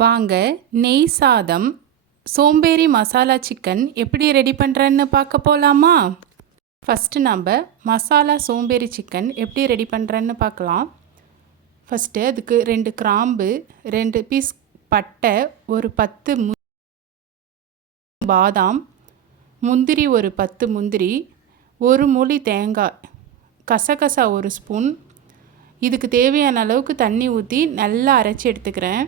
வாங்க நெய் சாதம் சோம்பேறி மசாலா சிக்கன் எப்படி ரெடி பண்ணுறேன்னு பார்க்க போகலாமா? ஃபஸ்ட்டு நம்ம மசாலா சோம்பேறி சிக்கன் எப்படி ரெடி பண்ணுறேன்னு பார்க்கலாம். ஃபஸ்ட்டு அதுக்கு 2 கிராம்பு, 2 பீஸ் பட்டை, ஒரு 10 பாதாம், முந்திரி ஒரு 10 முந்திரி, ஒரு மூடி தேங்காய், கசகசா ஒரு ஸ்பூன். இதுக்கு தேவையான அளவுக்கு தண்ணி ஊற்றி நல்லா அரைச்சி எடுத்துக்கிறேன்.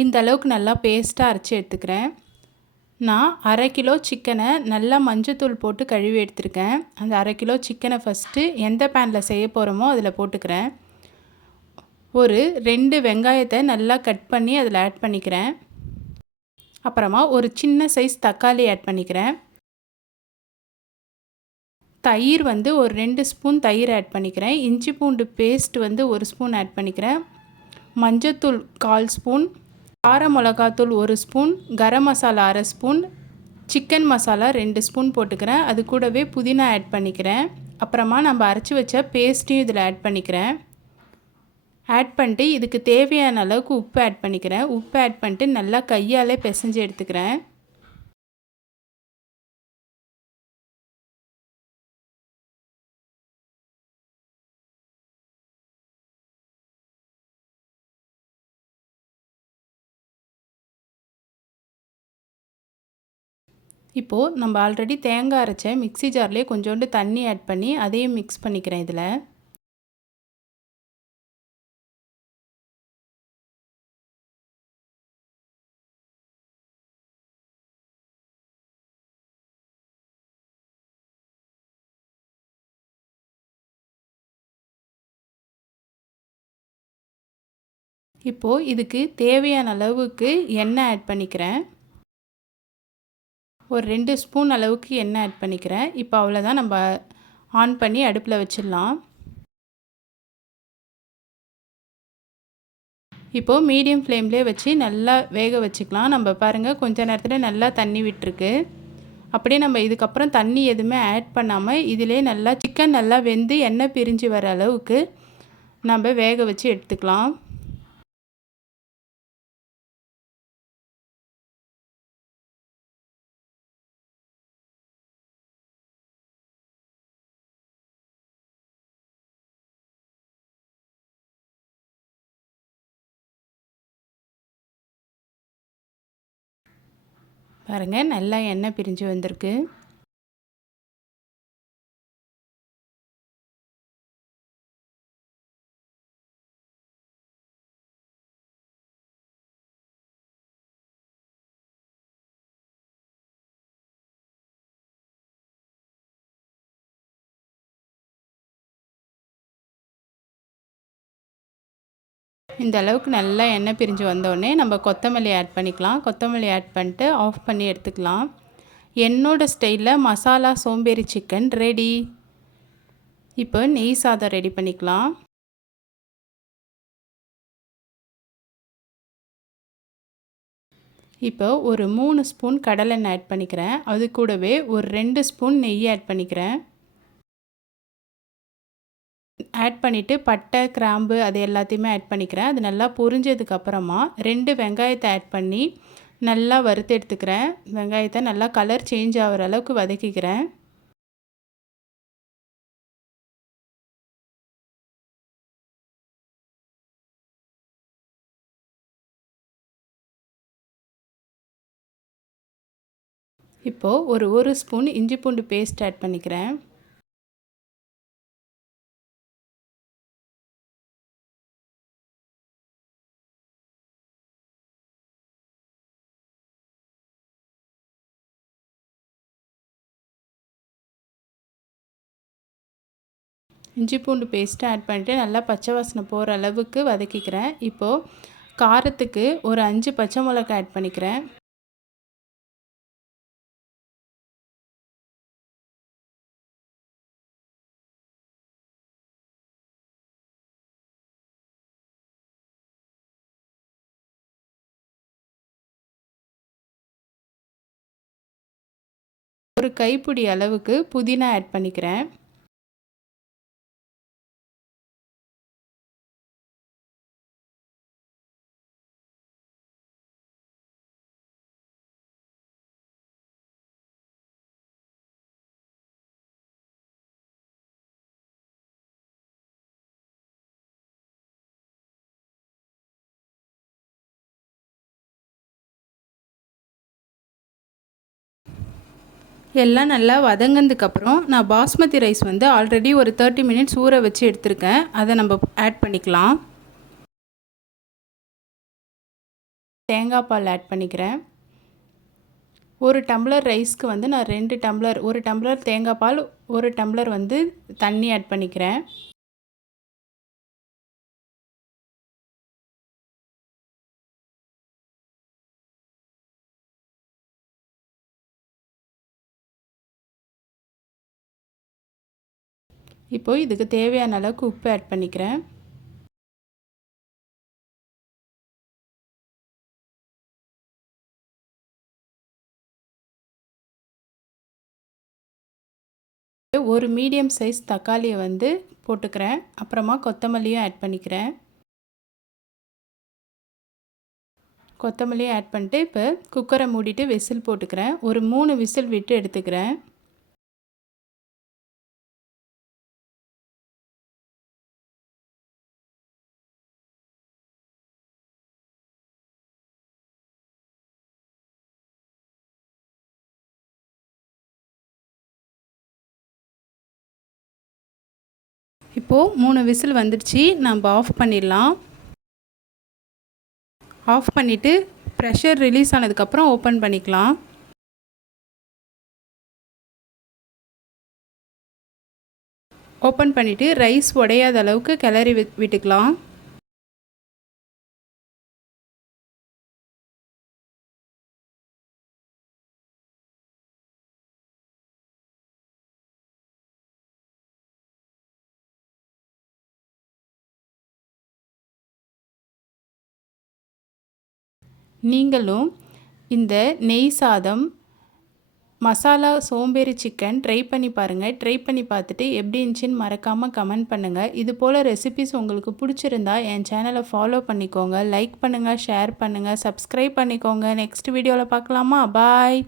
இந்த அளவுக்கு நல்லா பேஸ்ட்டாக அரைச்சி எடுத்துக்கிறேன். நான் 1/2 கிலோ சிக்கனை நல்லா மஞ்சத்தூள் போட்டு கழுவி எடுத்துருக்கேன். அந்த 1/2 கிலோ சிக்கனை ஃபஸ்ட்டு எந்த பேனில் செய்ய போகிறோமோ அதில் போட்டுக்கிறேன். ஒரு 2 வெங்காயத்தை நல்லா கட் பண்ணி அதில் ஆட் பண்ணிக்கிறேன். அப்புறமா ஒரு சின்ன சைஸ் தக்காளி ஆட் பண்ணிக்கிறேன். தயிர் ஒரு 2 ஸ்பூன் தயிர் ஆட் பண்ணிக்கிறேன். இஞ்சி பூண்டு பேஸ்ட் 1 ஸ்பூன் ஆட் பண்ணிக்கிறேன். மஞ்சத்தூள் 1/4 ஸ்பூன், கார மிளகாத்தூள் 1 spoon, garam masala 1/2 spoon, chicken masala 2 spoon போட்டுக்கிறேன். அது கூடவே புதினா ஆட் பண்ணிக்கிறேன். அப்புறமா நம்ம அரைச்சி வச்ச பேஸ்ட்டையும் இதில் ஆட் பண்ணிக்கிறேன். ஆட் பண்ணிட்டு இதுக்கு தேவையான அளவுக்கு உப்பு ஆட் பண்ணிக்கிறேன். உப்பு ஆட் பண்ணிட்டு நல்லா கையாலே பிசைஞ்சு எடுத்துக்கிறேன். இப்போது நம்ம ஆல்ரெடி தேங்காய் அரைச்ச மிக்ஸி ஜார்லேயே கொஞ்சோண்டு தண்ணி ஆட் பண்ணி அதையும் மிக்ஸ் பண்ணிக்கிறேன் இதில். இப்போது இதுக்கு தேவையான அளவுக்கு எண்ணெய் ஆட் பண்ணிக்கிறேன். ஒரு 2 ஸ்பூன் அளவுக்கு எண்ணெய் ஆட் பண்ணிக்கிறேன். இப்போ அவ்வளோதான், நம்ம ஆன் பண்ணி அடுப்பில் வச்சிடலாம். இப்போது மீடியம் ஃப்ளேம்லேயே வச்சு நல்லா வேக வச்சுக்கலாம். நம்ம பாருங்கள், கொஞ்ச நேரத்தில் நல்லா தண்ணி விட்டுருக்கு. அப்படியே நம்ம இதுக்கப்புறம் தண்ணி எதுவுமே ஆட் பண்ணாமல் இதிலே நல்லா சிக்கன் நல்லா வெந்து எண்ணெய் பிரிஞ்சு வர அளவுக்கு நம்ம வேக வச்சு எடுத்துக்கலாம். பாருங்கள், நல்லா எண்ணெய் பிரிஞ்சு வந்திருக்கு. இந்த அளவுக்கு நல்லா எண்ணெய் பிரிஞ்சு வந்தோடனே நம்ம கொத்தமல்லி ஆட் பண்ணிக்கலாம். கொத்தமல்லி ஆட் பண்ணிட்டு ஆஃப் பண்ணி எடுத்துக்கலாம். என்னோடய ஸ்டைலில் மசாலா சோம்பேறி சிக்கன் ரெடி. இப்போ நெய் சாதம் ரெடி பண்ணிக்கலாம். இப்போ ஒரு 3 ஸ்பூன் கடலெண்ணெய் ஆட் பண்ணிக்கிறேன். அது கூடவே ஒரு 2 ஸ்பூன் நெய் ஆட் பண்ணிக்கிறேன். ஆட் பண்ணிவிட்டு பட்டை, கிராம்பு அது எல்லாத்தையுமே ஆட் பண்ணிக்கிறேன். அது நல்லா பொரிஞ்சதுக்கப்புறமா 2 வெங்காயத்தை ஆட் பண்ணி நல்லா வறுத்து எடுத்துக்கிறேன். வெங்காயத்தை நல்லா கலர் சேஞ்ச் ஆகிற அளவுக்கு வதக்கிக்கிறேன். இப்போது ஒரு ஸ்பூன் இஞ்சி பூண்டு பேஸ்ட் ஆட் பண்ணிக்கிறேன். இஞ்சி பூண்டு பேஸ்ட்டு ஆட் பண்ணிவிட்டு நல்லா பச்சை வாசனை போகிற அளவுக்கு வதக்கிக்கிறேன். இப்போது காரத்துக்கு ஒரு 5 பச்சை மிளகாய் ஆட் பண்ணிக்கிறேன். ஒரு கைப்பிடி அளவுக்கு புதினா ஆட் பண்ணிக்கிறேன். எல்லாம் நல்லா வதங்கினதுக்கப்புறம் நான் பாஸ்மதி ரைஸ் வந்து ஆல்ரெடி ஒரு 30 மினிட்ஸ் ஊற வச்சு எடுத்திருக்கேன். அதை நம்ம ஆட் பண்ணிக்கலாம். தேங்காய் பால் ஆட் பண்ணிக்கிறேன். ஒரு டம்ளர் ரைஸ்க்கு வந்து நான் 2 டம்ளர், ஒரு டம்ளர் தேங்காய் பால், ஒரு டம்ளர் வந்து தண்ணி ஆட் பண்ணிக்கிறேன். இப்போ இதுக்கு தேவையான அளவுக்கு உப்பு ஆட் பண்ணிக்கிறேன். ஒரு மீடியம் சைஸ் தக்காளியை வந்து போட்டுக்கிறேன். அப்புறமா கொத்தமல்லியும் ஆட் பண்ணிக்கிறேன். கொத்தமல்லியும் ஆட் பண்ணிட்டு இப்போ குக்கரை மூடிட்டு விசில் போட்டுக்கிறேன். ஒரு 3 விசில் விட்டு எடுத்துக்கிறேன். இப்போது 3 விசில் வந்துடுச்சு. நம்ம ஆஃப் பண்ணிடலாம். ஆஃப் பண்ணிவிட்டு ப்ரெஷர் ரிலீஸ் ஆனதுக்கப்புறம் ஓப்பன் பண்ணிக்கலாம். ஓப்பன் பண்ணிவிட்டு ரைஸ் உடையாத அளவுக்கு கிளறி விட்டுக்கலாம். நீங்களும் இந்த நெய் சாதம், மசாலா சோம்பேறி சிக்கன் ட்ரை பண்ணி பாருங்கள். ட்ரை பண்ணி பார்த்துட்டு எப்படி இருந்துச்சுன்னு மறக்காமல் கமெண்ட் பண்ணுங்கள். இது போல் ரெசிபிஸ் உங்களுக்கு பிடிச்சிருந்தா என் சேனலை ஃபாலோ பண்ணிக்கோங்க. லைக் பண்ணுங்கள், ஷேர் பண்ணுங்கள், சப்ஸ்கிரைப் பண்ணிக்கோங்க. நெக்ஸ்ட் வீடியோவில் பார்க்கலாமா? பாய்.